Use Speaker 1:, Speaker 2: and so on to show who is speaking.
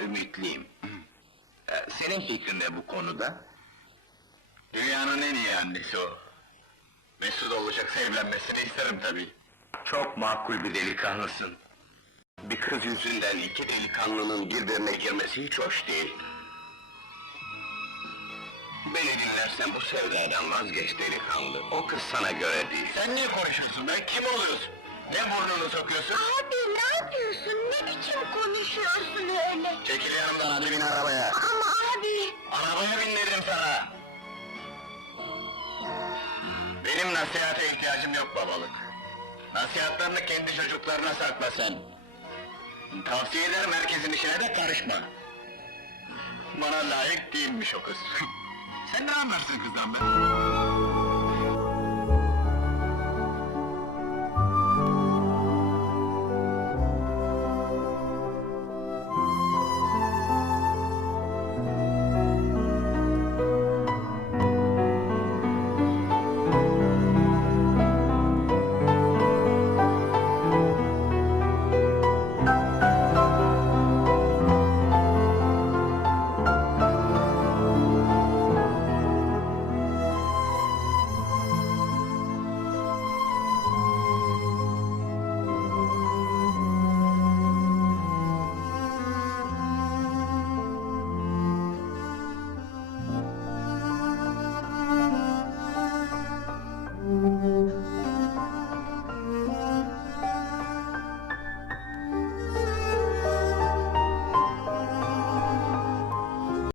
Speaker 1: ümitliyim. Ee, Senin fikrin ne bu konuda?
Speaker 2: Dünyanın en iyi annesi o. Mesut olacaksa evlenmesini isterim tabii.
Speaker 1: Çok makul bir delikanlısın. Bir kız yüzünden iki delikanlının birbirine girmesi hiç hoş değil. Beni dinlersen bu sevdadan vazgeç delikanlı. O kız sana göre değil.
Speaker 2: Sen niye konuşuyorsun be? Kim oluyorsun? Ne burnunu sokuyorsun?
Speaker 3: Abi ne yapıyorsun? Ne biçim konuşuyorsun
Speaker 2: arabaya.
Speaker 3: Ama abi...
Speaker 2: Arabaya bin dedim sana. Benim nasihate ihtiyacım yok babalık. Nasihatlerini kendi çocuklarına sakla sen. Tavsiye ederim herkesin işine de karışma. Bana layık değilmiş o kız. sen ne anlarsın kızdan be?